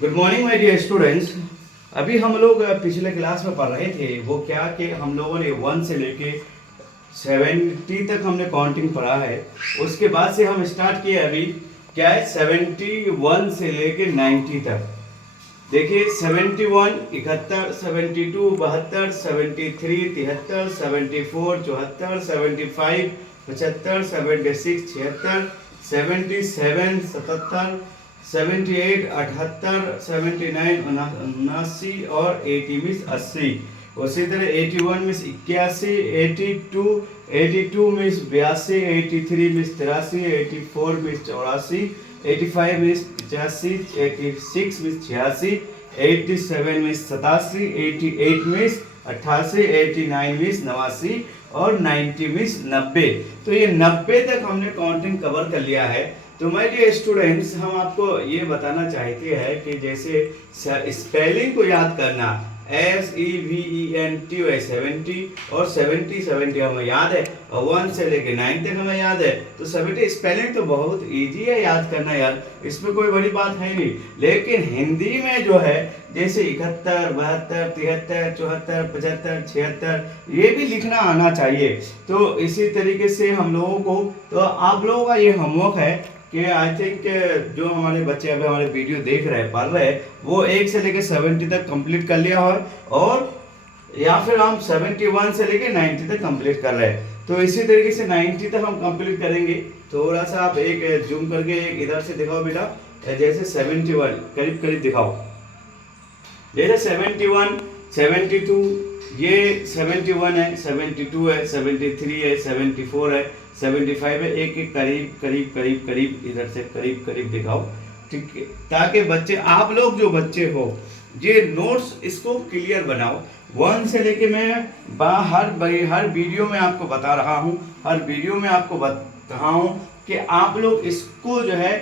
Good morning my dear students. अभी हम लोग पिछले क्लास में पढ़ रहे थे वो क्या कि हम लोगों ने 1 से लेके 70 तक हमने काउंटिंग पढ़ा है। उसके बाद से हम स्टार्ट किए अभी क्या है 71 से लेके 90 तक। देखिए 71, 71, 72, 72, 73, 73, 74, 74, 75, 75, 76, 76, 77, 77, 78, 78, 79, 79 और 80 मीन्स 80। उसी तरह 81 means 81, 82, 82 means 82, 83 means 83, 84 means 84, 85 means 85, 86 means 86, 87 means 87, 88 means 88, 89 means 89 और 90 मीन्स 90। तो ये 90 तक हमने काउंटिंग कवर कर लिया है। तो माय डियर स्टूडेंट्स, हम आपको ये बताना चाहते हैं कि जैसे स्पेलिंग को याद करना SEVENT 70 और 70 हमें याद है और 1 से लेके 9 तक हमें याद है। तो 70 स्पेलिंग तो बहुत इजी है याद करना यार, इसमें कोई बड़ी बात है नहीं। लेकिन हिंदी में जो है जैसे 71, 72, 73, 74, 75, 76 ये भी लिखना आना चाहिए। तो इसी तरीके से हम लोगों को, तो आप लोगों का ये होमवर्क है कि आई थिंक जो हमारे बच्चे अभी हमारे वीडियो देख रहे हैं, पढ़ रहे हैं, वो 1 से लेके 70 तक कंप्लीट कर लिया हो और या फिर हम 71 से लेके 90 तक कंप्लीट कर रहे हैं। तो इसी तरीके से 90 तक हम कंप्लीट करेंगे। थोड़ा सा आप एक जूम करके एक इधर से दिखाओ बेटा, जैसे 71 करीब करीब दिखाओ, जैसे 71, 72, ये 71 है, 72 है, 73 है, 74 है, 75 है, एक एक करीब करीब करीब करीब इधर से करीब करीब दिखाओ, ठीक है, ताकि बच्चे आप लोग जो बच्चे हो ये नोट्स इसको क्लियर बनाओ। 1 से लेके मैं हर वीडियो में आपको बता रहा हूँ, हर वीडियो में आपको बता रहा हूँ कि आप लोग इसको जो है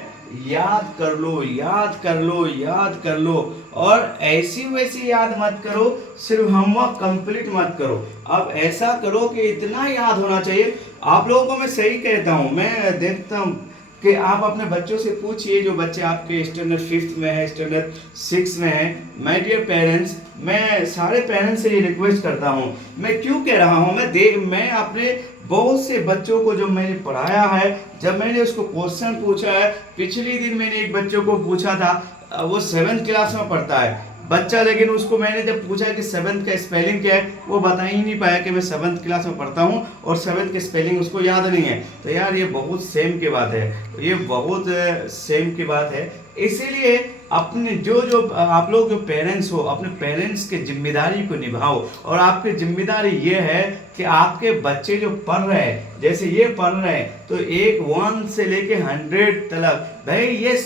याद कर लो, याद कर लो, याद कर लो। और ऐसी वैसी याद मत करो, सिर्फ होमवर्क कंप्लीट मत करो। अब ऐसा करो कि इतना याद होना चाहिए। आप लोगों को मैं सही कहता हूँ, मैं देखता हूँ कि आप अपने बच्चों से पूछिए, जो बच्चे आपके स्टैंडर्ड 5th में है, स्टैंडर्ड 6 में है। माय डियर पेरेंट्स, मैं सारे पेरेंट्स से ये रिक्वेस्ट करता हूँ। मैं क्यों कह रहा हूँ, मैं अपने बहुत से बच्चों को जो मैंने पढ़ाया है, जब मैंने उसको क्वेश्चन पूछा है, पिछले दिन मैंने एक बच्चों को पूछा था, वो 7th क्लास में पढ़ता है बच्चा, लेकिन उसको मैंने जब पूछा कि 7th का स्पेलिंग क्या है, वो बता ही नहीं पाया कि मैं 7th क्लास में पढ़ता हूँ और 7th के स्पेलिंग उसको याद नहीं है। तो यार ये बहुत सेम की बात है, ये बहुत सेम की बात है। इसीलिए अपने जो आप लोग जो पेरेंट्स हो, अपने पेरेंट्स के जिम्मेदारी को निभाओ। और आपकी जिम्मेदारी ये है कि आपके बच्चे जो पढ़ रहे हैं, जैसे ये पढ़ रहे हैं, तो 1 से लेके 100 तक, भाई ये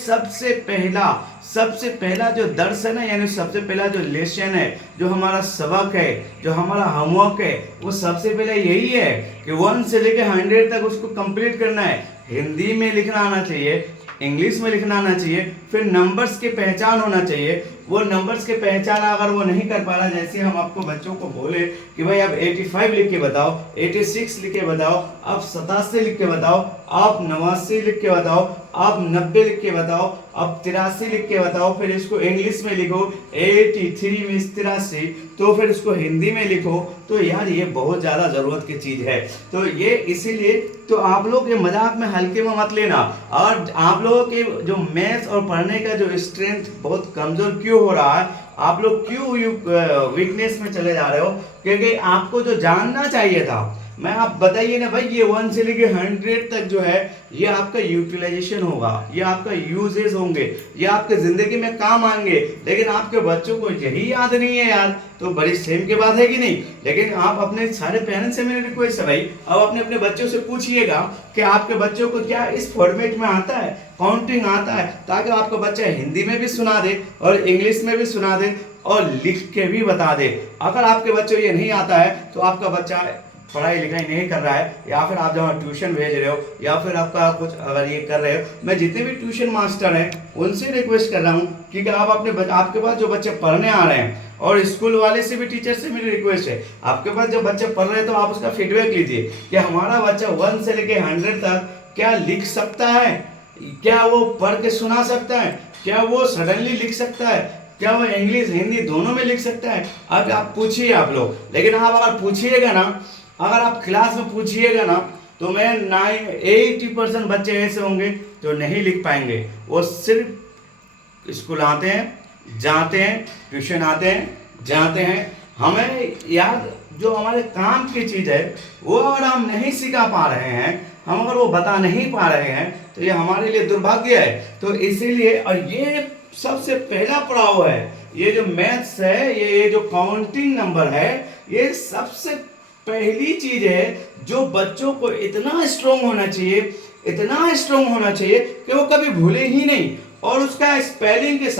सबसे पहला जो दर्स है ना, यानी सबसे पहला जो लेसन है, जो हमारा सबक है, जो हमारा होमवर्क है, वो सबसे पहले यही है कि 1 से लेके 100 तक उसको कंप्लीट करना है। हिंदी में लिखना आना चाहिए, इंग्लिश में लिखना आना चाहिए, फिर नंबर्स की पहचान होना चाहिए। वो नंबर्स की पहचान अगर वो नहीं कर पा रहा, जैसे हम आपको बच्चों को बोले कि भाई आप 85 लिख के बताओ, 86 लिख के बताओ, आप 87 लिख के बताओ, आप 89 लिख के बताओ, आप 90 लिख के बताओ, आप 83 लिख के बताओ, फिर इसको इंग्लिश में लिखो 83 मीन्स 83, तो फिर इसको हिंदी में लिखो। तो यार ये बहुत ज़्यादा ज़रूरत की चीज़ है। तो ये इसीलिए तो आप लोग ये मजाक में हल्के में मत लेना। और आप लोगों के जो मैथ्स और पढ़ने का जो स्ट्रेंथ बहुत कमज़ोर क्यों हो रहा है, आप लोग क्यों वीकनेस में चले जा रहे हो, क्योंकि आपको जो जानना चाहिए था, मैं आप बताइए ना भाई, ये 1 से लेके 100 तक जो है ये आपका यूटिलाइजेशन होगा, ये आपका यूजेस होंगे, ये आपके जिंदगी में काम आएंगे। लेकिन आपके बच्चों को यही याद नहीं है यार, तो बड़ी सेम की बात है कि नहीं। लेकिन आप अपने सारे पेरेंट्स से मेरी रिक्वेस्ट है भाई, अब अपने अपने बच्चों से पूछिएगा कि आपके बच्चों को क्या इस फॉर्मेट में आता है, काउंटिंग आता है, ताकि आपका बच्चा हिंदी में भी सुना दे और इंग्लिश में भी सुना दे और लिख के भी बता दे। अगर आपके बच्चों ये नहीं आता है तो आपका बच्चा पढ़ाई लिखाई नहीं कर रहा है, या फिर आप जहाँ ट्यूशन भेज रहे हो, या फिर आपका कुछ अगर ये कर रहे हो, मैं जितने भी ट्यूशन मास्टर हैं उनसे रिक्वेस्ट कर रहा हूँ कि आप अपने आपके पास जो बच्चे पढ़ने आ रहे हैं, और स्कूल वाले से भी, टीचर से मेरी रिक्वेस्ट है, आपके पास जो बच्चे पढ़ रहे हैं तो आप उसका फीडबैक लीजिए कि हमारा बच्चा 1 से लेके 100 तक क्या लिख सकता है, क्या वो पढ़ के सुना सकता है? क्या वो सडनली लिख सकता है? क्या वो इंग्लिश हिंदी दोनों में लिख सकता है? अब आप पूछिए आप लोग, लेकिन आप अगर पूछिएगा ना, अगर आप क्लास में पूछिएगा ना, तो मैं 80% बच्चे ऐसे होंगे जो नहीं लिख पाएंगे। वो सिर्फ स्कूल आते हैं, जाते हैं, ट्यूशन आते हैं, जाते हैं। हमें यार जो हमारे काम की चीज़ है वो अगर हम नहीं सिखा पा रहे हैं, हम अगर वो बता नहीं पा रहे हैं, तो ये हमारे लिए दुर्भाग्य है। तो इसीलिए, और ये सबसे पहला पड़ाव है, ये जो मैथ्स है, ये जो काउंटिंग नंबर है, ये सबसे पहली चीज है जो बच्चों को इतना स्ट्रोंग होना चाहिए, इतना स्ट्रोंग होना चाहिए कि वो कभी भूले ही नहीं। और उसका स्पेलिंग के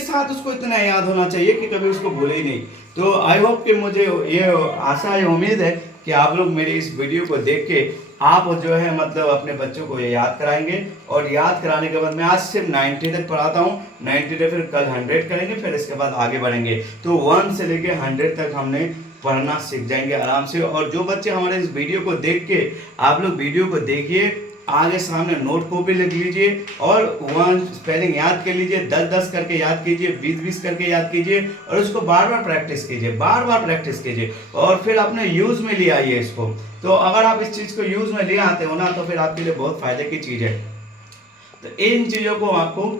साथ उसको इतना याद होना चाहिए कि कभी उसको भूले ही नहीं। तो आई होप कि मुझे ये आशा है, उम्मीद है कि आप लोग मेरे इस वीडियो को देख के आप जो है मतलब अपने बच्चों को ये याद कराएंगे। और याद कराने के बाद मैं आज सिर्फ 90 तक पढ़ाता हूँ, 90 तक, फिर कल 100 करेंगे, फिर इसके बाद आगे बढ़ेंगे। तो 1 से लेके 100 तक हमने पढ़ना सीख जाएंगे आराम से। और जो बच्चे हमारे इस वीडियो को देख के, आप लोग वीडियो को देखिए, आगे सामने नोट कॉपी लिख लीजिए और 1 स्पेलिंग याद कर लीजिए, 10-10 करके याद कीजिए, 20-20 करके याद कीजिए, और उसको बार बार प्रैक्टिस कीजिए, बार बार प्रैक्टिस कीजिए, और फिर अपने यूज में ले आइए इसको। तो अगर आप इस चीज़ को यूज में ले आते हो ना, तो फिर आपके लिए बहुत फायदे की चीज़ है। तो इन चीज़ों को आपको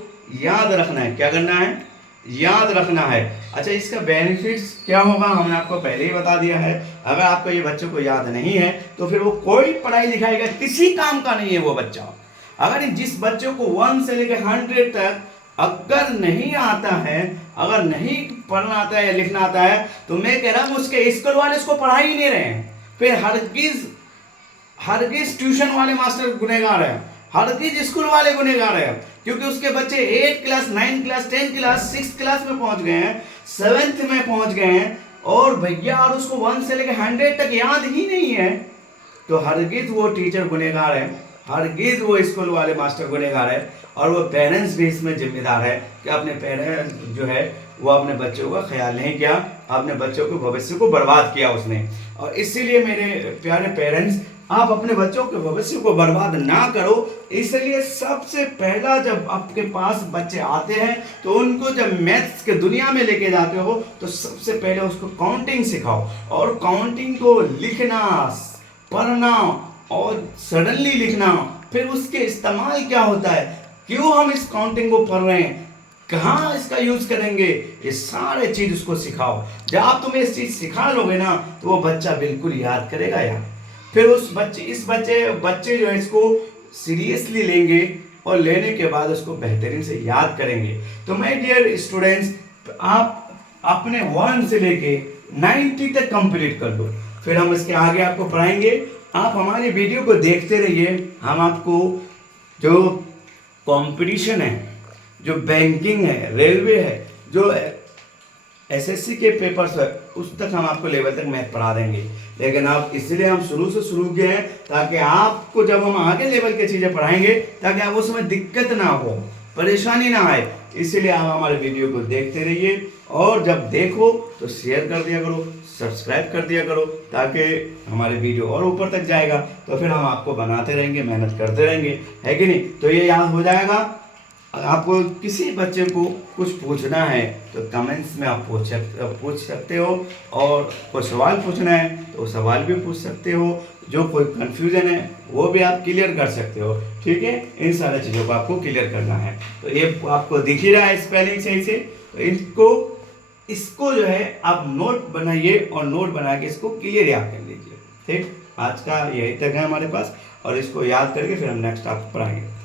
याद रखना है। क्या करना है? याद रखना है। अच्छा, इसका बेनिफिट्स क्या होगा हमने आपको पहले ही बता दिया है। अगर आपको ये बच्चों को याद नहीं है तो फिर वो कोई पढ़ाई लिखाई का किसी काम का नहीं है वो बच्चा। अगर जिस बच्चों को 1 से लेकर 100 तक अगर नहीं आता है, अगर नहीं पढ़ना आता है या लिखना आता है, तो मैं कह रहा हूँ उसके स्कूल वाले उसको पढ़ा ही नहीं रहे हैं। फिर हरगिज ट्यूशन वाले मास्टर गुनहगार है, हरगिज स्कूल वाले गुनहगार है, क्योंकि उसके बच्चे 8 क्लास, 9 क्लास, 10 क्लास, 6 क्लास में पहुंच गए हैं, 7th में पहुंच गए हैं, और भैया और उसको 1 से लेकर 100 तक याद ही नहीं है। तो हरगिज वो टीचर गुनहगार है, हरगिज वो स्कूल वाले मास्टर गुनहगार है। और वो पेरेंट्स भी इसमें जिम्मेदार है कि अपने पेरेंट्स जो है वो अपने बच्चों का ख्याल नहीं किया, अपने बच्चों के भविष्य को बर्बाद किया उसने। और इसीलिए मेरे प्यारे पेरेंट्स, आप अपने बच्चों के भविष्य को बर्बाद ना करो। इसलिए सबसे पहला जब आपके पास बच्चे आते हैं तो उनको जब मैथ्स के दुनिया में लेके जाते हो तो सबसे पहले उसको काउंटिंग सिखाओ। और काउंटिंग को लिखना, पढ़ना और सडनली लिखना, फिर उसके इस्तेमाल क्या होता है, क्यों हम इस काउंटिंग को पढ़ रहे हैं, कहाँ इसका यूज करेंगे, ये सारे चीज उसको सिखाओ। जब आप तुम्हें इस चीज सिखा लोगे ना, तो वो बच्चा बिल्कुल याद करेगा यार। फिर बच्चे जो है इसको सीरियसली लेंगे और लेने के बाद उसको बेहतरीन से याद करेंगे। तो माय डियर स्टूडेंट्स, आप अपने 1 से लेके 90 तक कंप्लीट कर दो, फिर हम इसके आगे आपको पढ़ाएंगे। आप हमारी वीडियो को देखते रहिए। हम आपको जो कंपटीशन है, जो बैंकिंग है, रेलवे है, जो एसएससी के पेपर्स है, उस तक हम आपको लेवल तक मैथ पढ़ा देंगे। लेकिन आप इसलिए हम शुरू से शुरू किए हैं ताकि आपको जब हम आगे लेवल की चीज़ें पढ़ाएंगे ताकि आप उसमें दिक्कत ना हो, परेशानी ना आए। इसीलिए आप हमारे वीडियो को देखते रहिए, और जब देखो तो शेयर कर दिया करो, सब्सक्राइब कर दिया करो, ताकि हमारे वीडियो और ऊपर तक जाएगा। तो फिर हम आपको बनाते रहेंगे, मेहनत करते रहेंगे, है कि नहीं। तो ये याद हो जाएगा। आपको किसी बच्चे को कुछ पूछना है तो कमेंट्स में आप पूछ सकते हो, और कोई सवाल पूछना है तो सवाल भी पूछ सकते हो, जो कोई कंफ्यूजन है वो भी आप क्लियर कर सकते हो। ठीक है, इन सारी चीज़ों को आपको क्लियर करना है। तो ये आपको दिख ही रहा है स्पेलिंग सही से, तो इसको जो है आप नोट बनाइए, और नोट बना के इसको क्लियर याद कर लीजिए। ठीक, आज का यही तक है हमारे पास, और इसको याद करके फिर हम नेक्स्ट आपको पढ़ाएंगे।